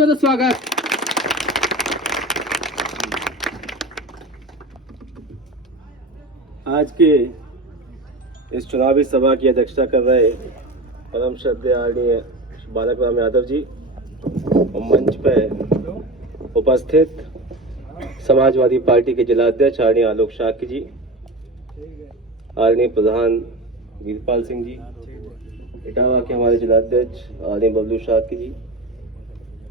स्वागत। आज के इस चुनावी सभा की अध्यक्षता कर रहे परम श्रद्धेय आदरणीय बालक राम यादव जी और मंच पर उपस्थित समाजवादी पार्टी के जिलाध्यक्ष आदरणीय आलोक शाक्य जी, आदरणीय प्रधान वीरपाल सिंह जी, इटावा के हमारे जिलाध्यक्ष आदरणीय बबलू शाक्य जी,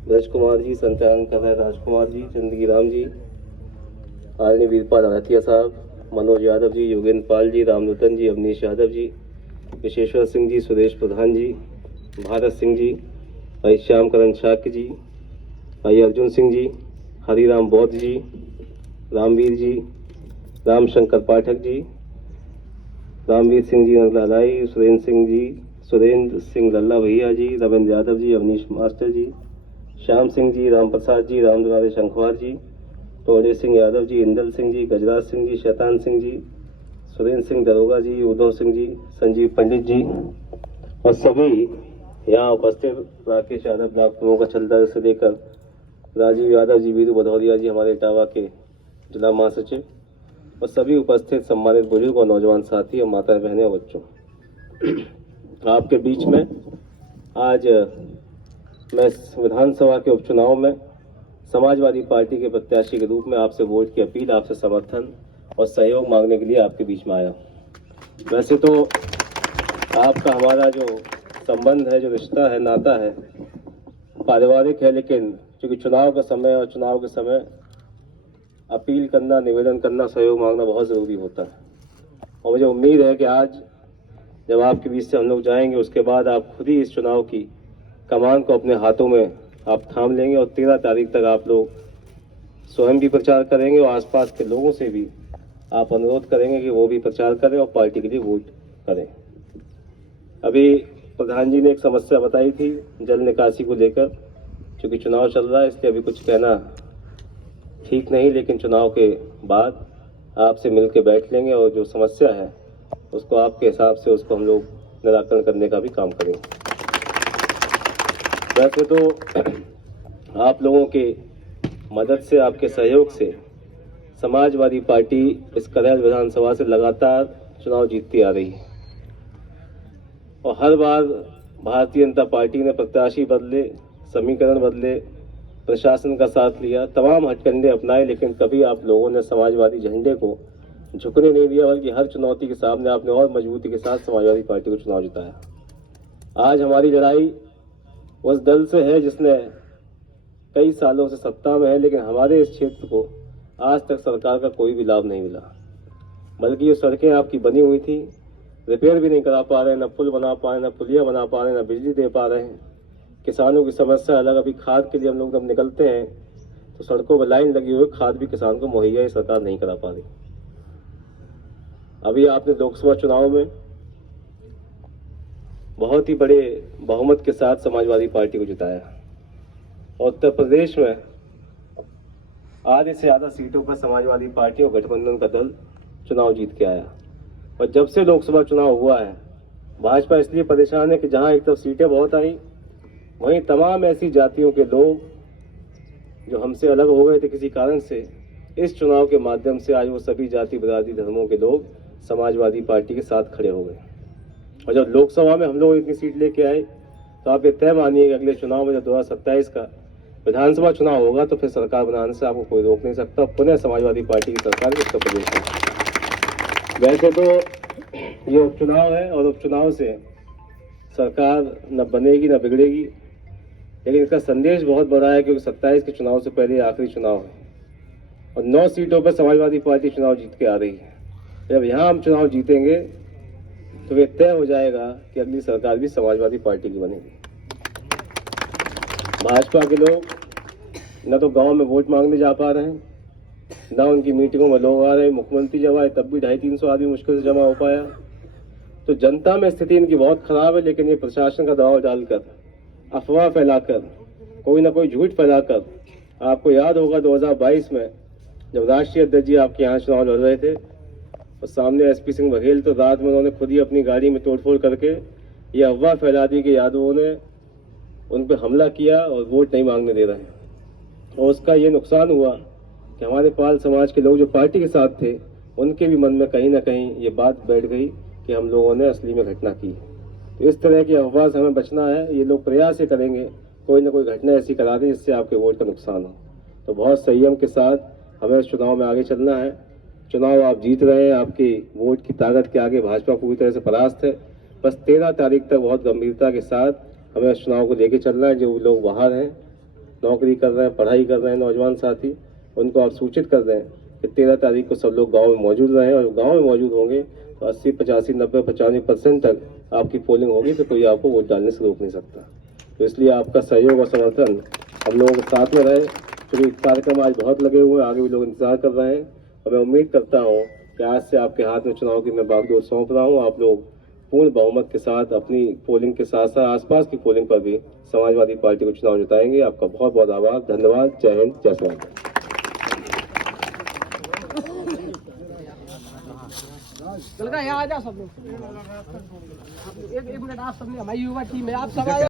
ब्रज कुमार जी, संचालन कर रहे राजकुमार जी, चंदगी राम जी, आदरणीय वीरपाल राथिया साहब, मनोज यादव जी, योगेंद्र पाल जी, रामनुतन जी, अवनीश यादव जी, विशेश्वर सिंह जी, सुरेश प्रधान जी, भारत सिंह जी, भाई श्याम करण शाक्य जी, भाई अर्जुन सिंह जी, हरिराम बौद्ध जी, रामवीर जी, रामशंकर पाठक जी, रामवीर सिंह जी नगलालाई, सुरेंद्र सिंह लल्ला भैया जी, रविंद्र यादव जी, अवनीश मास्टर जी, श्याम सिंह जी, राम प्रसाद जी, राम दुलारे शंखवार जी, टोड़े सिंह यादव जी, इंदल सिंह जी, गजराज सिंह जी, शैतान सिंह जी, सुरेंद्र सिंह दरोगा जी, उद्धव सिंह जी, संजीव पंडित जी और सभी यहाँ उपस्थित राकेश यादव ब्लॉक प्रमुख अचलदार से लेकर राजीव यादव जी, वीरू भदौरिया जी, हमारे इटावा के जिला महासचिव और सभी उपस्थित सम्मानित बुजुर्ग और नौजवान साथी और माता बहनें और बच्चों, आपके बीच में आज मैं विधानसभा के उपचुनाव में समाजवादी पार्टी के प्रत्याशी के रूप में आपसे वोट की अपील, आपसे समर्थन और सहयोग मांगने के लिए आपके बीच में आया। वैसे तो आपका हमारा जो संबंध है, जो रिश्ता है, नाता है, पारिवारिक है, लेकिन चूंकि चुनाव का समय और चुनाव के समय अपील करना, निवेदन करना, सहयोग मांगना बहुत ज़रूरी होता है। और मुझे उम्मीद है कि आज जब आपके बीच से हम लोग जाएंगे उसके बाद आप खुद ही इस चुनाव की कमान को अपने हाथों में आप थाम लेंगे और 13 तारीख तक आप लोग स्वयं भी प्रचार करेंगे और आसपास के लोगों से भी आप अनुरोध करेंगे कि वो भी प्रचार करें और पार्टी के लिए वोट करें। अभी प्रधान जी ने एक समस्या बताई थी जल निकासी को लेकर, क्योंकि चुनाव चल रहा है इसलिए अभी कुछ कहना ठीक नहीं, लेकिन चुनाव के बाद आपसे मिल के बैठ लेंगे और जो समस्या है उसको आपके हिसाब से उसको हम लोग निराकरण करने का भी काम करेंगे। वैसे तो आप लोगों के मदद से, आपके सहयोग से समाजवादी पार्टी इस करहल विधानसभा से लगातार चुनाव जीतती आ रही है और हर बार भारतीय जनता पार्टी ने प्रत्याशी बदले, समीकरण बदले, प्रशासन का साथ लिया, तमाम हथकंडे अपनाए, लेकिन कभी आप लोगों ने समाजवादी झंडे को झुकने नहीं दिया, बल्कि हर चुनौती के सामने आपने और मजबूती के साथ समाजवादी पार्टी को चुनाव जिताया। आज हमारी लड़ाई उस दल से है जिसने कई सालों से सत्ता में है, लेकिन हमारे इस क्षेत्र को आज तक सरकार का कोई भी लाभ नहीं मिला, बल्कि ये सड़कें आपकी बनी हुई थी, रिपेयर भी नहीं करा पा रहे, न पुल बना पा रहे, न पुलिया बना पा रहे, न बिजली दे पा रहे हैं। किसानों की समस्या अलग, अभी खाद के लिए हम लोग जब निकलते हैं तो सड़कों पर लाइन लगी हुई, खाद भी किसान को मुहैया ये सरकार नहीं करा पा रही। अभी आपने लोकसभा चुनाव में बहुत ही बड़े बहुमत के साथ समाजवादी पार्टी को जिताया और उत्तर प्रदेश में आधे से ज़्यादा सीटों पर समाजवादी पार्टी और गठबंधन का दल चुनाव जीत के आया। और जब से लोकसभा चुनाव हुआ है भाजपा इसलिए परेशान है कि जहां एक तरफ सीटें बहुत आई, वहीं तमाम ऐसी जातियों के लोग जो हमसे अलग हो गए थे किसी कारण से, इस चुनाव के माध्यम से आज वो सभी जाति बिरादरी धर्मों के लोग समाजवादी पार्टी के साथ खड़े हो गए। और जब लोकसभा में हम लोग इतनी सीट लेके आए तो आप ये तय मानिए कि अगले चुनाव में जब 2027 का विधानसभा चुनाव होगा तो फिर सरकार बनाने से आपको कोई रोक नहीं सकता, पुनः समाजवादी पार्टी की सरकार उत्तर प्रदेश में। वैसे तो ये उपचुनाव है और उपचुनाव से सरकार न बनेगी न बिगड़ेगी, लेकिन इसका संदेश बहुत बड़ा है क्योंकि 27 के चुनाव से पहले आखिरी चुनाव है और 9 सीटों पर समाजवादी पार्टी चुनाव जीत के आ रही है। जब यहाँ हम चुनाव जीतेंगे तो ये तय हो जाएगा कि अगली सरकार भी समाजवादी पार्टी की बनेगी। भाजपा के लोग न तो गांव में वोट मांगने जा पा रहे हैं, न उनकी मीटिंगों में लोग आ रहे हैं। मुख्यमंत्री जब आए तब भी 250-300 आदमी मुश्किल से जमा हो पाया। तो जनता में स्थिति इनकी बहुत खराब है, लेकिन ये प्रशासन का दबाव डालकर, अफवाह फैलाकर, कोई ना कोई झूठ फैलाकर, आपको याद होगा 2022 में जब राष्ट्रीय अध्यक्ष जी आपके यहाँ चुनाव लड़ रहे थे और सामने एसपी सिंह बघेल, तो रात में उन्होंने खुद ही अपनी गाड़ी में तोड़फोड़ करके ये अफवाह फैला दी कि यादवों ने उन पर हमला किया और वोट नहीं मांगने दे रहे हैं। और उसका ये नुकसान हुआ कि हमारे पाल समाज के लोग जो पार्टी के साथ थे उनके भी मन में कहीं ना कहीं ये बात बैठ गई कि हम लोगों ने असली में घटना की है। तो इस तरह की अफवाह से हमें बचना है। ये लोग प्रयास ही करेंगे कोई ना कोई घटना ऐसी करा दें जिससे आपके वोट का नुकसान हो। तो बहुत संयम के साथ हमें इस चुनाव में आगे चलना है। चुनाव आप जीत रहे हैं, आपकी वोट की ताकत के आगे भाजपा पूरी तरह से परास्त है। बस 13 तारीख तक बहुत गंभीरता के साथ हमें इस चुनाव को लेके चलना है। जो लोग बाहर हैं, नौकरी कर रहे हैं, पढ़ाई कर रहे हैं, नौजवान साथी, उनको आप सूचित कर दें कि 13 तारीख को सब लोग गांव में मौजूद रहें। और गांव में मौजूद होंगे तो 80, 85, 90, 95% तक आपकी पोलिंग होगी, तो कोई आपको वोट डालने से रोक नहीं सकता। तो इसलिए आपका सहयोग और समर्थन हम लोगों के साथ में रहे। क्योंकि कार्यक्रम आज बहुत लगे हुए हैं, आगे भी लोग इंतजार कर रहे हैं। और मैं उम्मीद करता हूँ कि आज से आपके हाथ में चुनाव की मैं बागडोर सौंप रहा हूँ। आप लोग पूर्ण बहुमत के साथ अपनी पोलिंग के साथ साथ आसपास की पोलिंग पर भी समाजवादी पार्टी को चुनाव जिताएंगे। आपका बहुत बहुत आभार, धन्यवाद। जय हिंद, जय स्वागत। यहाँ आ जाओ सब लोग। एक मिनट, आप सबने हमारी युवा टीम है, आप सब आए।